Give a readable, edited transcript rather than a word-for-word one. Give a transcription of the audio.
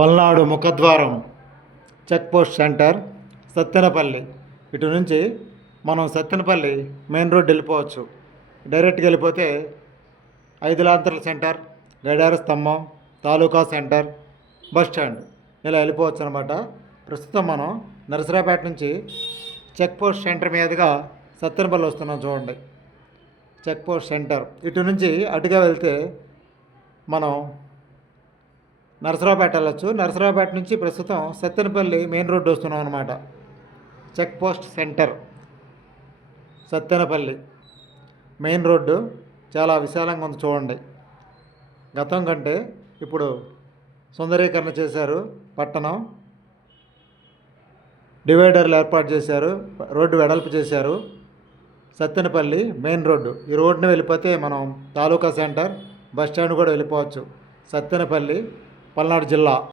పల్నాడు ముఖద్వారం check post centre Sattenapalli. ఇటు నుంచి మనం సత్తెనపల్లి మెయిన్ రోడ్ వెళ్ళిపోవచ్చు. డైరెక్ట్గా వెళ్ళిపోతే 5 లాంతర్ల సెంటర్, గడియార స్తంభం, తాలూకా సెంటర్, బస్ స్టాండ్ ఇలా వెళ్ళిపోవచ్చు అనమాట. ప్రస్తుతం మనం నరసరావుపేట నుంచి చెక్ పోస్ట్ సెంటర్ మీదుగా సత్తెనపల్లి వస్తున్నాం. చూడండి, చెక్ పోస్ట్ సెంటర్. ఇటు నుంచి అటుగా వెళ్తే మనం నరసరావుపేట వెళ్ళచ్చు. నరసరావుపేట నుంచి ప్రస్తుతం సత్తెనపల్లి మెయిన్ రోడ్డు వస్తున్నాం అనమాట. Check post centre Sattenapalli main road చాలా విశాలంగా ఉంది. చూడండి, గతం కంటే ఇప్పుడు సుందరీకరణ చేశారు. పట్టణం డివైడర్లు ఏర్పాటు చేశారు, రోడ్డు వెడల్పు చేశారు. Sattenapalli main road. ఈ రోడ్డుని వెళ్ళిపోతే మనం తాలూకా సెంటర్, బస్ స్టాండ్ కూడా వెళ్ళిపోవచ్చు. సత్తెనపల్లి, పల్నాడు జిల్లా.